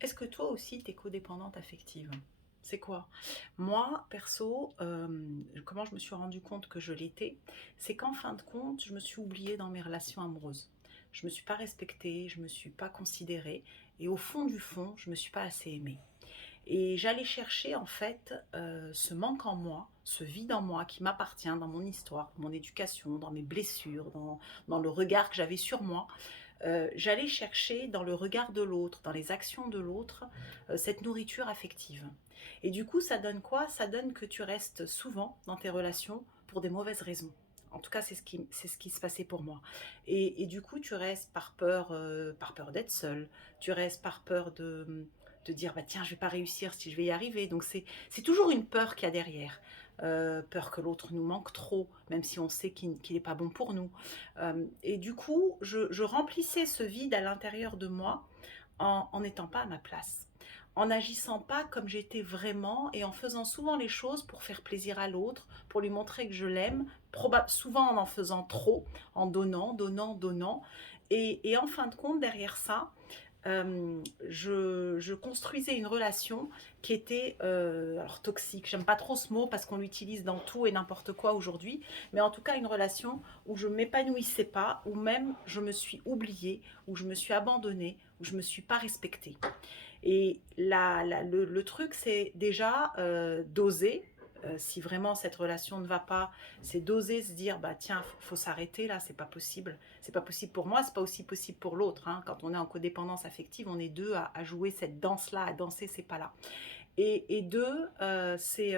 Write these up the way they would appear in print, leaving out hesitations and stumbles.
Est-ce que toi aussi, tu es codépendante affective? C'est quoi? Moi, perso, comment je me suis rendu compte que je l'étais? C'est qu'en fin de compte, je me suis oubliée dans mes relations amoureuses. Je me suis pas respectée, je me suis pas considérée et au fond du fond, je me suis pas assez aimée. Et j'allais chercher en fait, ce manque en moi, ce vide en moi qui m'appartient dans mon histoire, mon éducation, dans mes blessures, dans le regard que j'avais sur moi. J'allais chercher dans le regard de l'autre, dans les actions de l'autre, cette nourriture affective. Et du coup, ça donne quoi? Ça donne que tu restes souvent dans tes relations pour des mauvaises raisons. En tout cas, c'est ce qui se passait pour moi. Et du coup, tu restes par peur d'être seule. Tu restes par peur de dire, bah, tiens, je vais pas réussir si je vais y arriver. Donc, c'est toujours une peur qu'il y a derrière. Peur que l'autre nous manque trop, même si on sait qu'il n'est pas bon pour nous. Et du coup, je remplissais ce vide à l'intérieur de moi en n'étant pas à ma place, en n'agissant pas comme j'étais vraiment et en faisant souvent les choses pour faire plaisir à l'autre, pour lui montrer que je l'aime, souvent en faisant trop, en donnant, donnant, donnant. Et en fin de compte, derrière ça, je construisais une relation qui était alors toxique. J'aime pas trop ce mot parce qu'on l'utilise dans tout et n'importe quoi aujourd'hui, mais en tout cas une relation où je m'épanouissais pas, où même je me suis oubliée, où je me suis abandonnée, où je me suis pas respectée. Et le truc, c'est déjà d'oser. Si vraiment cette relation ne va pas, c'est d'oser se dire bah tiens, faut s'arrêter là, c'est pas possible pour moi, c'est pas aussi possible pour l'autre. Hein. Quand on est en codépendance affective, on est deux à jouer cette danse-là, à danser ces pas-là. Et deux, c'est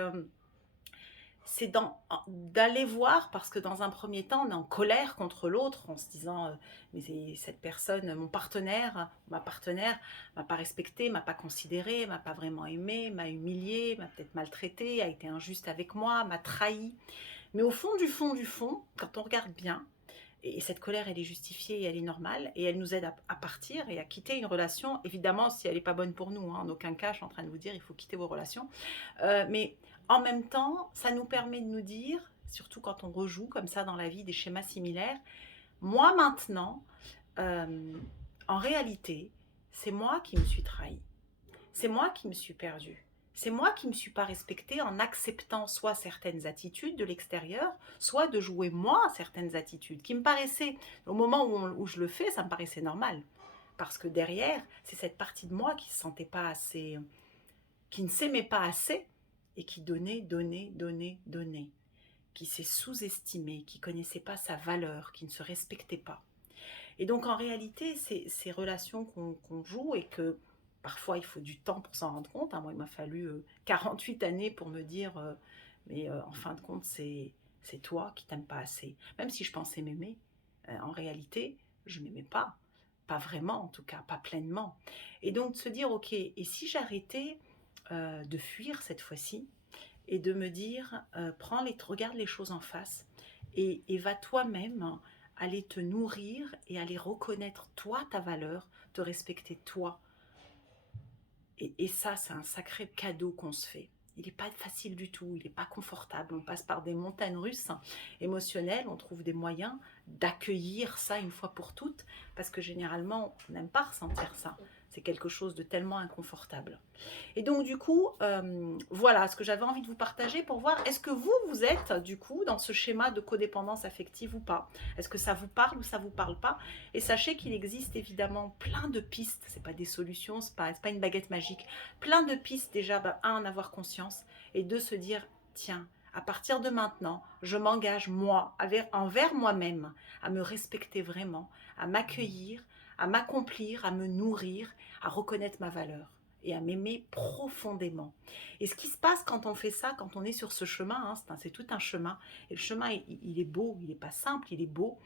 d'aller voir, parce que dans un premier temps, on est en colère contre l'autre, en se disant mais cette personne, mon partenaire, ma partenaire, m'a pas respecté, m'a pas considéré, m'a pas vraiment aimé, m'a humilié, m'a peut-être maltraité, a été injuste avec moi, m'a trahi. Mais au fond du fond, quand on regarde bien, et cette colère, elle est justifiée et elle est normale, et elle nous aide à partir et à quitter une relation, évidemment, si elle n'est pas bonne pour nous. Hein, en aucun cas, je suis en train de vous dire, il faut quitter vos relations. Mais en même temps, ça nous permet de nous dire, surtout quand on rejoue comme ça dans la vie des schémas similaires, moi maintenant, euh, en réalité, c'est moi qui me suis trahie. C'est moi qui me suis perdue. C'est moi qui ne me suis pas respectée en acceptant soit certaines attitudes de l'extérieur, soit de jouer moi certaines attitudes qui me paraissaient, au moment où je le fais, ça me paraissait normal. Parce que derrière, c'est cette partie de moi qui ne se sentait pas assez, qui ne s'aimait pas assez et qui donnait, donnait, donnait, donnait, qui s'est sous-estimée, qui ne connaissait pas sa valeur, qui ne se respectait pas. Et donc en réalité, ces relations qu'on joue et que parfois il faut du temps pour s'en rendre compte. Hein. Moi, il m'a fallu 48 années pour me dire, mais en fin de compte, c'est toi qui t'aimes pas assez. Même si je pensais m'aimer, en réalité, je m'aimais pas. Pas vraiment, en tout cas, pas pleinement. Et donc de se dire, ok, et si j'arrêtais de fuir cette fois-ci et de me dire, regarde les choses en face et va toi-même aller te nourrir et aller reconnaître toi ta valeur, te respecter toi. Et ça, c'est un sacré cadeau qu'on se fait. Il n'est pas facile du tout, il n'est pas confortable. On passe par des montagnes russes émotionnelles, on trouve des moyens d'accueillir ça une fois pour toutes, parce que généralement, on n'aime pas ressentir ça. C'est quelque chose de tellement inconfortable. Et donc du coup, voilà ce que j'avais envie de vous partager pour voir, est-ce que vous êtes du coup dans ce schéma de codépendance affective ou pas? Est-ce que ça vous parle ou ça vous parle pas? Et sachez qu'il existe évidemment plein de pistes, c'est pas des solutions, c'est pas une baguette magique, plein de pistes déjà, bah, un, en avoir conscience, et deux, se dire, tiens, à partir de maintenant, je m'engage moi, envers moi-même, à me respecter vraiment, à m'accueillir, à m'accomplir, à me nourrir, à reconnaître ma valeur et à m'aimer profondément. Et ce qui se passe quand on fait ça, quand on est sur ce chemin, hein, c'est tout un chemin, et le chemin, il est beau, il n'est pas simple, il est beau,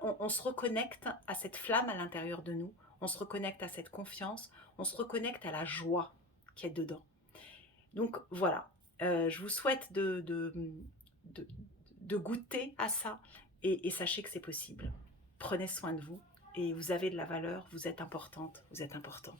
on se reconnecte à cette flamme à l'intérieur de nous, on se reconnecte à cette confiance, on se reconnecte à la joie qui est dedans. Donc voilà, je vous souhaite de, de goûter à ça, et sachez que c'est possible. Prenez soin de vous, et vous avez de la valeur, vous êtes importante, vous êtes important.